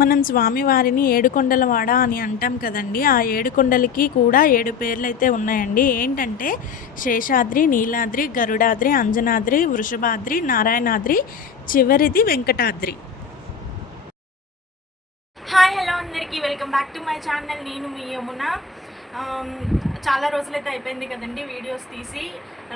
మనం స్వామివారిని ఏడుకొండలవాడ అని అంటాం కదండి. ఆ ఏడుకొండలకి కూడా ఏడు పేర్లు అయితే ఉన్నాయండి. ఏంటంటే శేషాద్రి నీలాద్రి గరుడాద్రి అంజనాద్రి వృషభాద్రి నారాయణాద్రి చివరిది వెంకటాద్రి. హాయ్ హలో అందరికీ. Welcome back to my channel. నేను మీ యమున. చాలా రోజులైతే అయిపోయింది కదండి వీడియోస్ తీసి.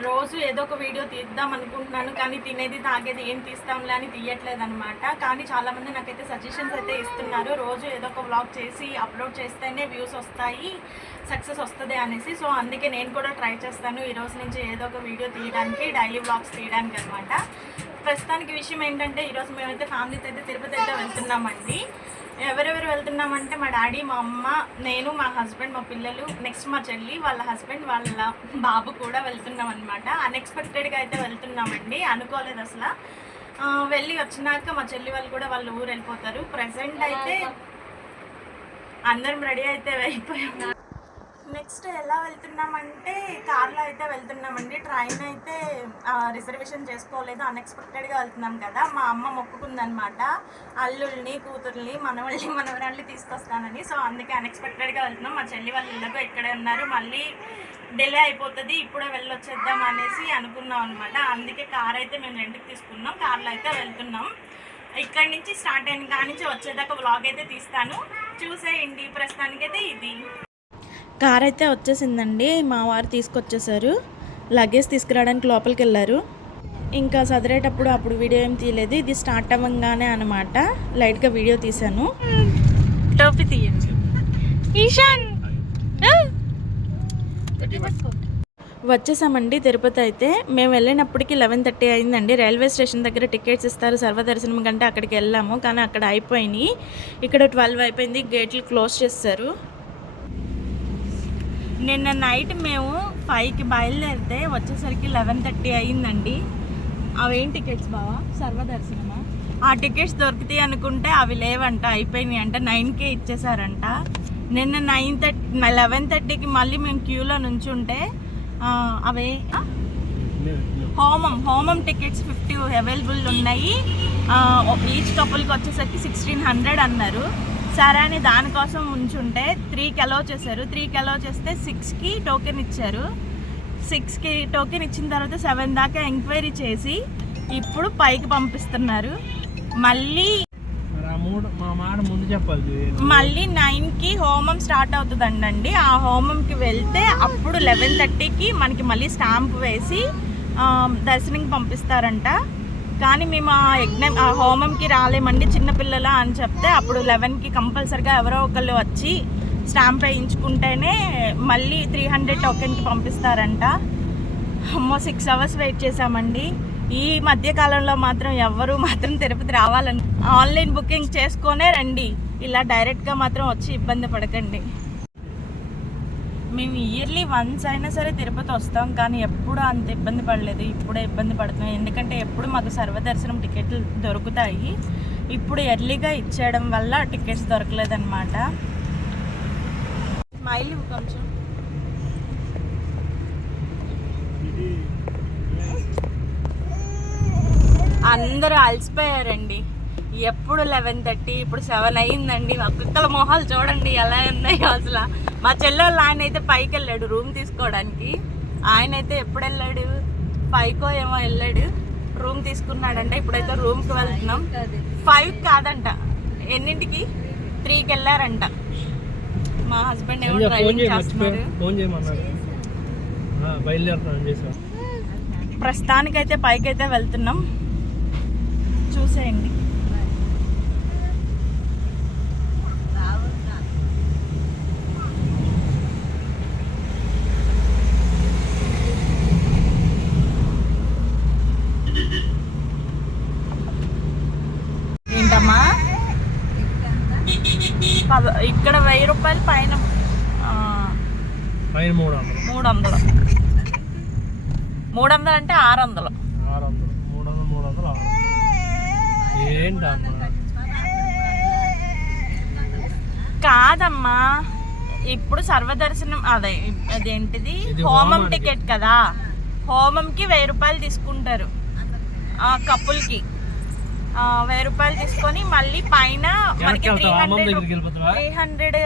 రోజు ఏదో ఒక వీడియో తీద్దాం అనుకుంటున్నాను కానీ తినేది తాగేది ఏం తీస్తాంలే అని తీయట్లేదు అనమాట కానీ చాలామంది నాకైతే సజెషన్స్ అయితే ఇస్తున్నారు. రోజు ఏదో ఒక వ్లాగ్ చేసి అప్లోడ్ చేస్తేనే వ్యూస్ వస్తాయి సక్సెస్ వస్తుంది అనేసి. సో అందుకే నేను కూడా ట్రై చేస్తాను ఈ రోజు నుంచి ఏదో ఒక వీడియో తీయడానికి డైలీ వ్లాగ్స్ తీయడానికి అనమాట ప్రస్తుతానికి విషయం ఏంటంటే ఈరోజు మేమైతే ఫ్యామిలీతో అయితే తిరుపతి అయితే వెళ్తున్నామండి. ఎవరెవరు వెళ్తున్నామంటే మా డాడీ మా అమ్మ నేను మా హస్బెండ్ మా పిల్లలు నెక్స్ట్ మా చెల్లి వాళ్ళ హస్బెండ్ వాళ్ళ బాబు కూడా వెళ్తున్నాం అనమాట అన్ఎక్స్పెక్టెడ్గా అయితే వెళ్తున్నామండి అనుకోలేదు అసలు. వెళ్ళి వచ్చినాక మా చెల్లి వాళ్ళు కూడా వాళ్ళ ఊరు వెళ్ళిపోతారు. ప్రజెంట్ అయితే అందరం రెడీ అయితే అయిపోయాం. నెక్స్ట్ ఎలా వెళ్తున్నామంటే కార్లో అయితే వెళ్తున్నామండి. ట్రైన్ అయితే రిజర్వేషన్ చేసుకోలేదు. అన్ఎక్స్పెక్టెడ్గా వెళ్తున్నాం కదా. మా అమ్మ మొక్కుకుందనమాట అల్లుల్ని కూతుర్ని మనవల్ని మనవరాళ్ళని తీసుకొస్తానని. సో అందుకే అన్ఎక్స్పెక్టెడ్గా వెళ్తున్నాం. మా చెల్లి వాళ్ళ ఇళ్ళకు ఇక్కడే ఉన్నారు. మళ్ళీ డిలే అయిపోతుంది. ఇప్పుడే వెళ్ళొచ్చేద్దాం అనేసి అనుకున్నాం అనమాట అందుకే కార్ అయితే మేము రెంట్కి తీసుకున్నాం. కార్లో అయితే వెళ్తున్నాం. ఇక్కడి నుంచి స్టార్ట్ అయిన కాడి నుంచి వచ్చేదాకా వ్లాగ్ అయితే తీస్తాను. చూసేయండి. ప్రస్తుతానికైతే ఇది. కార్ అయితే వచ్చేసిందండి. మా వారు తీసుకొచ్చేసారు. లగేజ్ తీసుకురావడానికి లోపలికి వెళ్ళారు. ఇంకా చదివేటప్పుడు అప్పుడు వీడియో ఏం తీయలేదు. ఇది స్టార్ట్ అవ్వగానే అనమాట లైట్గా వీడియో తీశాను. టోపీ తీయండి. ఈశాన్! వచ్చేసామండి తిరుపతి అయితే. మేము వెళ్ళినప్పటికి లెవెన్ థర్టీ అయిందండి. రైల్వే స్టేషన్ దగ్గర టికెట్స్ ఇస్తారు. సర్వదర్శనం కంటే అక్కడికి వెళ్ళాము. కానీ అక్కడ అయిపోయినాయి. ఇక్కడ ట్వెల్వ్ అయిపోయింది. గేట్లు క్లోజ్ చేస్తారు. నిన్న నైట్ మేము ఫైవ్కి బయలుదేరితే వచ్చేసరికి లెవెన్ థర్టీ అయిందండి అవేం టికెట్స్ బావా? సర్వదర్శనమా? ఆ టికెట్స్ దొరుకుతాయి అనుకుంటే అవి లేవంట అయిపోయినాయి అంట నైన్కే ఇచ్చేసారంట. నిన్న నైన్ థర్టీ లెవెన్ థర్టీకి మళ్ళీ మేము క్యూలో నుంచుంటే అవే హోమం హోమం టికెట్స్ ఫిఫ్టీ అవైలబుల్ ఉన్నాయి. ఈచ్ కపుల్కి వచ్చేసరికి సిక్స్టీన్ హండ్రెడ్ అన్నారు. సరే అని దానికోసం ఉంచుంటే త్రీకి అలౌ చేశారు. త్రీకి అలౌ చేస్తే సిక్స్కి టోకెన్ ఇచ్చారు. సిక్స్కి టోకెన్ ఇచ్చిన తర్వాత సెవెన్ దాకా ఎంక్వైరీ చేసి ఇప్పుడు పైకి పంపిస్తున్నారు. మళ్ళీ మళ్ళీ నైన్కి హోమం స్టార్ట్ అవుతుందండి ఆ హోమంకి వెళ్తే అప్పుడు లెవెన్ థర్టీకి మనకి మళ్ళీ స్టాంప్ వేసి ఆ, దర్శనంకి పంపిస్తారంట. కానీ మేము ఆ యజ్ఞం ఆ హోమంకి రాలేమండి చిన్నపిల్లల అని చెప్తే అప్పుడు లెవెన్కి కంపల్సరిగా ఎవరో ఒకళ్ళు వచ్చి స్టాంప్ వేయించుకుంటేనే మళ్ళీ త్రీ హండ్రెడ్ టోకెన్కి పంపిస్తారంట. అమ్మో సిక్స్ అవర్స్ వెయిట్ చేసామండి ఈ మధ్యకాలంలో మాత్రం ఎవ్వరు మాత్రం తిరుపతి రావాలని ఆన్లైన్ బుకింగ్ చేసుకొనే రండి. ఇలా డైరెక్ట్గా మాత్రం వచ్చి ఇబ్బంది పడకండి. మేము ఇయర్లీ వన్స్ అయినా సరే తిరుపతి వస్తాం కానీ ఎప్పుడు అంత ఇబ్బంది పడలేదు. ఇప్పుడే ఇబ్బంది పడుతున్నాం. ఎందుకంటే ఎప్పుడు మాకు సర్వదర్శనం టికెట్లు దొరుకుతాయి. ఇప్పుడు ఎర్లీగా ఇచ్చేయడం వల్ల టికెట్స్ దొరకలేదన్నమాట. స్మైల్ కొంచెం. అందరూ అలసిపోయారండి. ఎప్పుడు లెవెన్ థర్టీ ఇప్పుడు సెవెన్ అయ్యిందండి. ఒక్కొక్కల మొహాలు చూడండి ఎలా ఉన్నాయో అసలు. మా చెల్లెళ్ళు ఆయన అయితే పైకి వెళ్ళాడు రూమ్ తీసుకోవడానికి. ఆయన అయితే ఎప్పుడు వెళ్ళాడు? ఫైవ్కో ఏమో వెళ్ళాడు. రూమ్ తీసుకున్నాడంటే. ఇప్పుడైతే రూమ్కి వెళ్తున్నాం. ఫైవ్ కాదంట. ఎన్నింటికి? త్రీకి వెళ్ళారంట. మా హస్బెండ్ ఏమో డ్రైవింగ్ చేయి చేస్తున్నారు మర్చిపోయి ఫోన్ చేయమన్నాడు ఆ, బయలుదేరుతున్నాను చేసా ప్రస్తుతానికైతే పైకైతే వెళ్తున్నాం. చూసేయండి ఏంటమ్మా పద ఇక్కడ వెయ్యి రూపాయలు పైన పైన మూడు వందలు. మూడు వందలు. మూడు వందలు అంటే ఆరు వందలు. ఆరు వందలు. మూడు వందలు మూడు వందలు ఆరు ఏంటమ్మా? కాదమ్మా ఇప్పుడు సర్వదర్శనం అదే అదేంటిది? హోమం. టికెట్ కదా. హోమంకి వెయ్యి రూపాయలు తీసుకుంటారు. ఆ, వెయ్యి రూపాయలు తీసుకొని మళ్ళీ పైన మనకి three hundred three hundred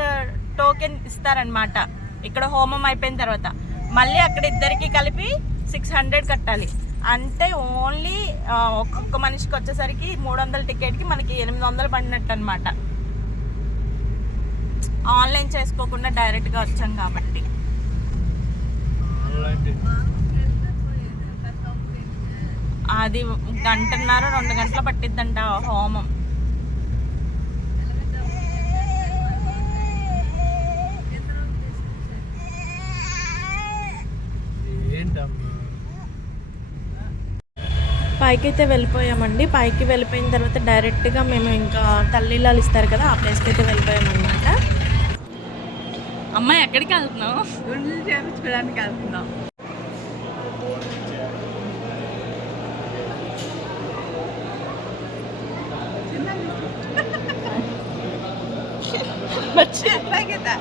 token ఇస్తారనమాట ఇక్కడ హోమం అయిపోయిన తర్వాత. మళ్ళీ అక్కడ ఇద్దరికి కలిపి సిక్స్ హండ్రెడ్ కట్టాలి. అంటే ఓన్లీ ఒక్కొక్క మనిషికి వచ్చేసరికి మూడు వందల టికెట్కి మనకి ఎనిమిది వందలు పడినట్టు అనమాట ఆన్లైన్ చేసుకోకుండా డైరెక్ట్గా వచ్చాం కాబట్టి. అది గంటన్నర రెండు గంటలు పట్టిద్దంట హోమం. ఏంటమ్మా? పైకి అయితే వెళ్ళిపోయామండి. పైకి వెళ్ళిపోయిన తర్వాత డైరెక్ట్గా మేము ఇంకా తల్లిలాలు ఇస్తారు కదా ఆ ప్లేస్కి అయితే వెళ్ళిపోయామన్నమాట. అమ్మాయి ఎక్కడికి చేపించుకోవడానికి వెళ్తున్నాం. అట్లా that.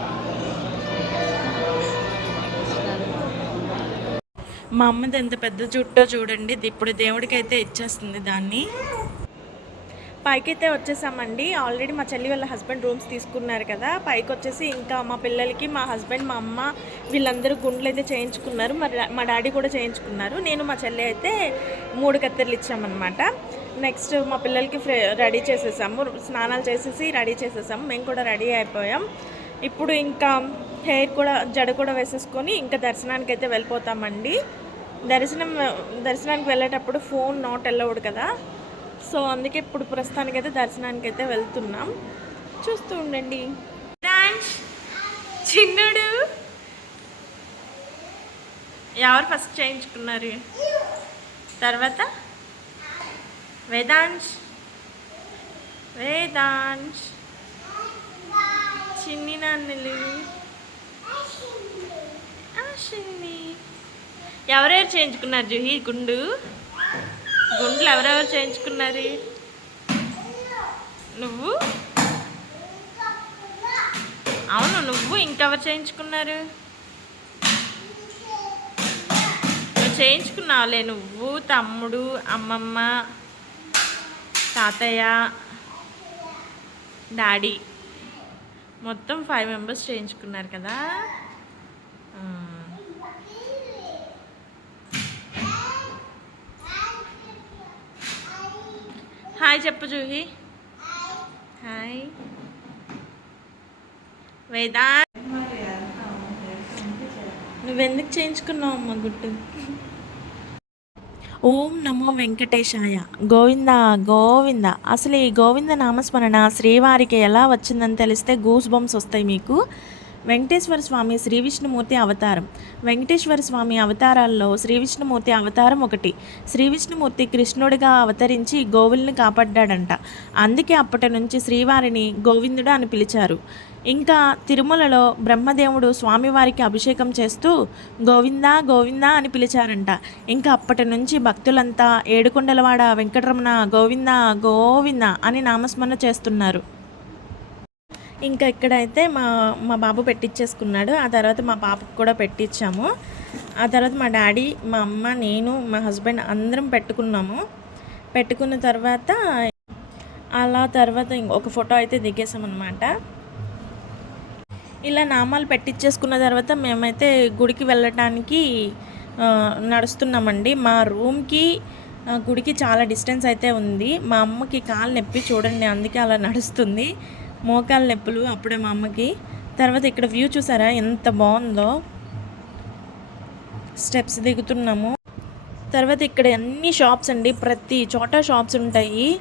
మా అమ్మది ఎంత పెద్ద జుట్టో చూడండి. ఇప్పుడు దేవుడికి అయితే ఇచ్చేస్తుంది దాన్ని. పైకి అయితే వచ్చేసామండి. ఆల్రెడీ మా చెల్లి వాళ్ళ హస్బెండ్ రూమ్స్ తీసుకున్నారు కదా. పైకి వచ్చేసి ఇంకా మా పిల్లలకి మా హస్బెండ్ మా అమ్మ వీళ్ళందరూ గుండ్లు అయితే చేయించుకున్నారు. మరి మా డాడీ కూడా చేయించుకున్నారు. నేను మా చెల్లి అయితే మూడు కత్తెరలు ఇచ్చామన్నమాట. నెక్స్ట్ మా పిల్లలకి ఫ్రె రెడీ చేసేసాము. స్నానాలు చేసేసి రెడీ చేసేసాము. మేము కూడా రెడీ అయిపోయాం. ఇప్పుడు ఇంకా హెయిర్ కూడా జడ కూడా వేసేసుకొని ఇంకా దర్శనానికి అయితే వెళ్ళిపోతామండి. దర్శనం దర్శనానికి వెళ్ళేటప్పుడు ఫోన్ నాట్ వెళ్ళవడు కదా. సో అందుకే ఇప్పుడు ప్రస్తుతానికైతే దర్శనానికి అయితే వెళ్తున్నాం. చూస్తూ ఉండండి. చిన్నుడు! ఎవరు ఫస్ట్ చేయించుకున్నారు? తర్వాత? వేదాంశ్ వేదాంశ్ చిన్ని నాన్నలు చిన్ని ఎవరెవరు చేయించుకున్నారు జుహి గుండు? గుండ్లు ఎవరెవరు చేయించుకున్నారు? నువ్వు? అవును నువ్వు ఇంకెవరు చేయించుకున్నారు? నువ్వు చేయించుకున్నావులే నువ్వు తమ్ముడు అమ్మమ్మ తాతయ్య డాడీ మొత్తం ఫైవ్ మెంబర్స్ చేయించుకున్నారు కదా. హాయ్ చెప్పు జూహి. హాయ్ వేదా? నువ్వెందుకు చేయించుకున్నావు అమ్మ గుట్టు? ఓం నమో వెంకటేశాయ. గోవింద గోవింద. అసలు ఈ గోవింద నామస్మరణ శ్రీవారికి ఎలా వచ్చిందని తెలిస్తే గూస్ బొమ్స్ వస్తాయి మీకు. వెంకటేశ్వర స్వామి శ్రీ విష్ణుమూర్తి అవతారం. వెంకటేశ్వర స్వామి అవతారాల్లో శ్రీ విష్ణుమూర్తి అవతారం ఒకటి. శ్రీ విష్ణుమూర్తి కృష్ణుడిగా అవతరించి గోవుల్ని కాపాడ్డాడంట. అందుకే అప్పటి నుంచి శ్రీవారిని గోవిందుడు అని పిలిచారు. ఇంకా తిరుమలలో బ్రహ్మదేవుడు స్వామివారికి అభిషేకం చేస్తూ గోవిందా గోవిందా అని పిలిచారంట. ఇంకా అప్పటి నుంచి భక్తులంతా ఏడుకొండలవాడ వెంకటరమణ గోవిందా గోవిందా అని నామస్మరణ చేస్తున్నారు. ఇంకా ఇక్కడైతే మా మా బాబు పెట్టించేసుకున్నాడు ఆ తర్వాత మా పాపకు కూడా పెట్టించాము ఆ తర్వాత మా డాడీ మా అమ్మ నేను మా హస్బెండ్ అందరం పెట్టుకున్నాము. పెట్టుకున్న తర్వాత అలా తర్వాత ఒక ఫోటో అయితే దిగేసామన్నమాట. ఇలా నామాలు పెట్టించేసుకున్న తర్వాత మేమైతే గుడికి వెళ్ళటానికి నడుస్తున్నామండి. మా రూమ్కి గుడికి చాలా డిస్టెన్స్ అయితే ఉంది. మా అమ్మకి కాలు నొప్పి చూడండి అందుకే అలా నడుస్తుంది. మోకాలు నొప్పులు అప్పుడే మా అమ్మకి. తర్వాత ఇక్కడ వ్యూ చూసారా? ఎంత బాగుందో. స్టెప్స్ దిగుతున్నాము. తర్వాత ఇక్కడ అన్ని షాప్స్ అండి. ప్రతి చోట షాప్స్ ఉంటాయి.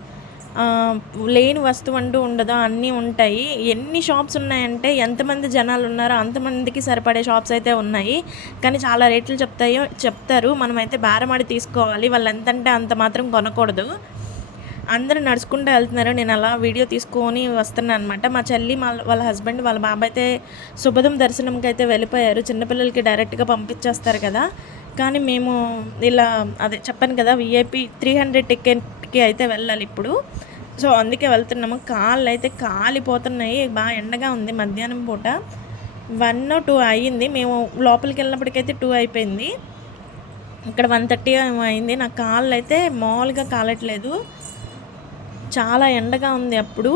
లేని వస్తువు అంటూ ఉండదు. అన్నీ ఉంటాయి. ఎన్ని షాప్స్ ఉన్నాయంటే ఎంతమంది జనాలు ఉన్నారో అంతమందికి సరిపడే షాప్స్ అయితే ఉన్నాయి. కానీ చాలా రేట్లు చెప్తాయో చెప్తారు. మనమైతే బేరమాడి తీసుకోవాలి. వాళ్ళు ఎంతంటే అంత మాత్రం కొనకూడదు. అందరూ నడుచుకుంటూ వెళ్తున్నారు. నేను అలా వీడియో తీసుకొని వస్తున్నాను అనమాట మా చెల్లి మా వాళ్ళ హస్బెండ్ వాళ్ళ బాబాయ్ అయితే శుభదం దర్శనంకి అయితే వెళ్ళిపోయారు. చిన్నపిల్లలకి డైరెక్ట్గా పంపించేస్తారు కదా. కానీ మేము ఇలా అదే చెప్పాను కదా విఐపి త్రీ హండ్రెడ్ టికెట్కి అయితే వెళ్ళాలి ఇప్పుడు. సో అందుకే వెళ్తున్నాము. కాళ్ళు అయితే కాలిపోతున్నాయి. బాగా ఎండగా ఉంది మధ్యాహ్నం పూట. వన్ టూ అయ్యింది. మేము లోపలికి వెళ్ళినప్పటికైతే టూ అయిపోయింది. ఇక్కడ వన్ థర్టీ ఏమో అయింది. నా కాళ్ళు అయితే మామూలుగా కాలట్లేదు. చాలా ఎండగా ఉంది అప్పుడు.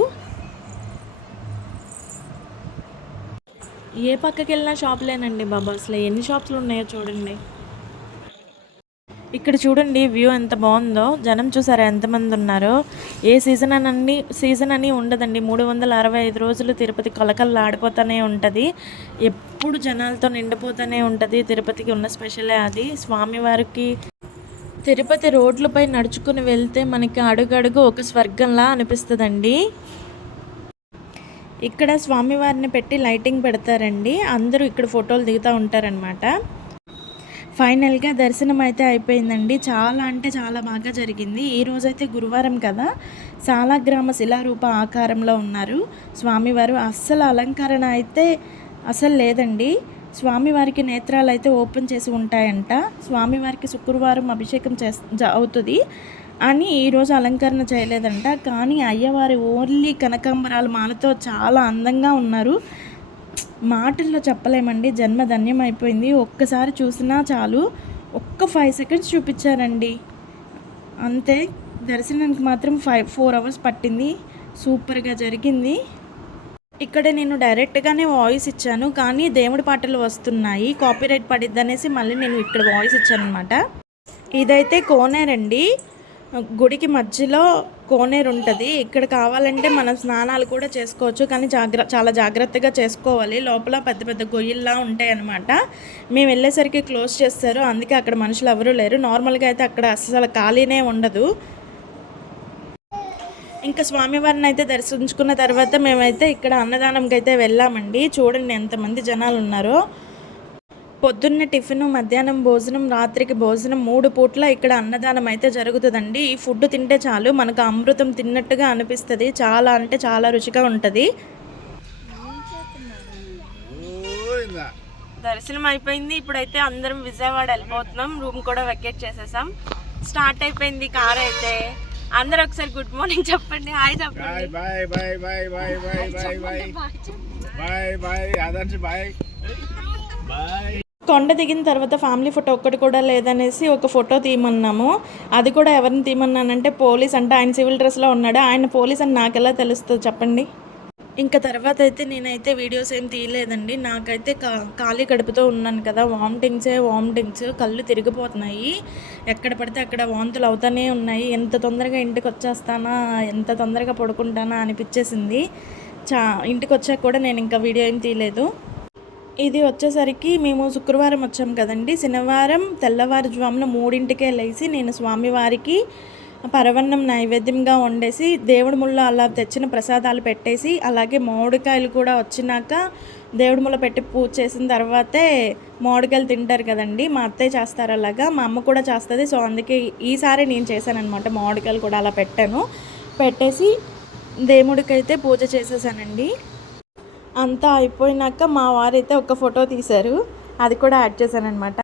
ఏ పక్కకి వెళ్ళినా షాపులేనండి బాబా అసలు ఎన్ని షాప్స్లు ఉన్నాయో చూడండి. ఇక్కడ చూడండి వ్యూ ఎంత బాగుందో. జనం చూసారా ఎంతమంది ఉన్నారో ఏ సీజన్ అని సీజన్ అని ఉండదండి. మూడు వందల అరవై ఐదు రోజులు తిరుపతి కొలకల్లా ఆడిపోతూనే ఉంటుంది. ఎప్పుడు జనాలతో నిండిపోతూనే ఉంటుంది తిరుపతికి ఉన్న స్పెషలే అది. స్వామివారికి తిరుపతి రోడ్లపై నడుచుకుని వెళ్తే మనకి అడుగడుగు ఒక స్వర్గంలా అనిపిస్తుందండి. ఇక్కడ స్వామివారిని పెట్టి లైటింగ్ పెడతారండి. అందరూ ఇక్కడ ఫోటోలు దిగుతూ ఉంటారనమాట ఫైనల్గా దర్శనం అయితే అయిపోయిందండి. చాలా అంటే చాలా బాగా జరిగింది. ఈ రోజైతే గురువారం కదా. సాలగ్రామ శిలారూప ఆకారంలో ఉన్నారు. స్వామివారు అస్సలు అలంకరణ అయితే అసలు లేదండి. స్వామివారికి నేత్రాలు అయితే ఓపెన్ చేసి ఉంటాయంట. స్వామివారికి శుక్రవారం అభిషేకం చేస్ అవుతుంది. అని ఈరోజు అలంకరణ చేయలేదంట. కానీ అయ్యవారి ఓన్లీ కనకాంబరాల మాలతో చాలా అందంగా ఉన్నారు. మాటల్లో చెప్పలేమండి. జన్మ ధన్యం అయిపోయింది ఒక్కసారి చూసినా చాలు. ఒక్క ఫైవ్ సెకండ్స్ చూపించారండి. అంతే. దర్శనానికి మాత్రం ఫైవ్ ఫోర్ అవర్స్ పట్టింది. సూపర్గా జరిగింది. ఇక్కడ నేను డైరెక్ట్గానే వాయిస్ ఇచ్చాను కానీ దేవుడి పాటలు వస్తున్నాయి. కాపీరైట్ పడిద్ది అనేసి మళ్ళీ నేను ఇక్కడ వాయిస్ ఇచ్చాను అనమాట ఇదైతే కోనేరండి గుడికి మధ్యలో కోనేరు ఉంటుంది ఇక్కడ కావాలంటే మనం స్నానాలు కూడా చేసుకోవచ్చు కానీ జాగ్ర చాలా జాగ్రత్తగా చేసుకోవాలి. లోపల పెద్ద పెద్ద గొయ్యిల్లా ఉంటాయి అనమాట మేము వెళ్ళేసరికి క్లోజ్ చేస్తారు అందుకే అక్కడ మనుషులు ఎవరూ లేరు. నార్మల్గా అయితే అక్కడ అస్సలు ఖాళీనే ఉండదు. ఇంకా స్వామివారిని అయితే దర్శించుకున్న తర్వాత మేమైతే ఇక్కడ అన్నదానంకి అయితే వెళ్ళామండి. చూడండి ఎంతమంది జనాలు ఉన్నారో. పొద్దున్న టిఫిన్ మధ్యాహ్నం భోజనం రాత్రికి భోజనం మూడు పూట్ల ఇక్కడ అన్నదానం అయితే జరుగుతుందండి. ఈ ఫుడ్ తింటే చాలు మనకు అమృతం తిన్నట్టుగా అనిపిస్తుంది. చాలా అంటే చాలా రుచిగా ఉంటుంది. దర్శనం అయిపోయింది. ఇప్పుడైతే అందరం విజయవాడ వెళ్ళిపోతున్నాం. రూమ్ కూడా వెకేట్ చేసేసాం. స్టార్ట్ అయిపోయింది కార్ అయితే. అందరూ ఒకసారి గుడ్ మార్నింగ్ చెప్పండి. హాయ్ చెప్పండి. Bye bye bye bye bye bye bye bye bye Adarsh bye bye కొండ దిగిన తర్వాత ఫ్యామిలీ ఫోటో ఒక్కటి కూడా లేదనేసి ఒక ఫోటో తీయమన్నాము. అది కూడా ఎవరిని తీయమన్నానంటే పోలీస్ అంటే ఆయన సివిల్ డ్రెస్లో ఉన్నాడు. ఆయన పోలీస్ అని నాకెలా తెలుస్తుంది? చెప్పండి. ఇంకా తర్వాత అయితే నేనైతే వీడియోస్ ఏం తీయలేదండి. నాకైతే కా ఖాళీ కడుపుతో ఉన్నాను కదా. వామిటింగ్సే వామిటింగ్స్. కళ్ళు తిరిగిపోతున్నాయి. ఎక్కడ పడితే అక్కడ వాంతులు అవుతానే ఉన్నాయి. ఎంత తొందరగా ఇంటికి వచ్చేస్తానా ఎంత తొందరగా పడుకుంటానా అనిపించేసింది. చా ఇంటికి వచ్చాక కూడా నేను ఇంకా వీడియో ఏం తీయలేదు. ఇది వచ్చేసరికి మేము శుక్రవారం వచ్చాం కదండి. శనివారం తెల్లవారుజామున మూడింటికే లేచి నేను స్వామివారికి పరవన్నం నైవేద్యంగా వండేసి దేవుడి ముళ్ళ అలా తెచ్చిన ప్రసాదాలు పెట్టేసి అలాగే మామిడికాయలు కూడా వచ్చినాక దేవుడి ముళ్ళ పెట్టి పూజ చేసిన తర్వాతే మామిడికాయలు తింటారు కదండి. మా అత్తయ్య చేస్తారు అలాగా మా అమ్మ కూడా చేస్తుంది. సో అందుకే ఈసారి నేను చేశానమాట మామిడికాయలు కూడా అలా పెట్టాను. పెట్టేసి దేవుడికైతే పూజ చేసేసానండి. అంతా అయిపోయినాక మా వారైతే ఒక ఫోటో తీశారు. అది కూడా యాడ్ చేశానమాట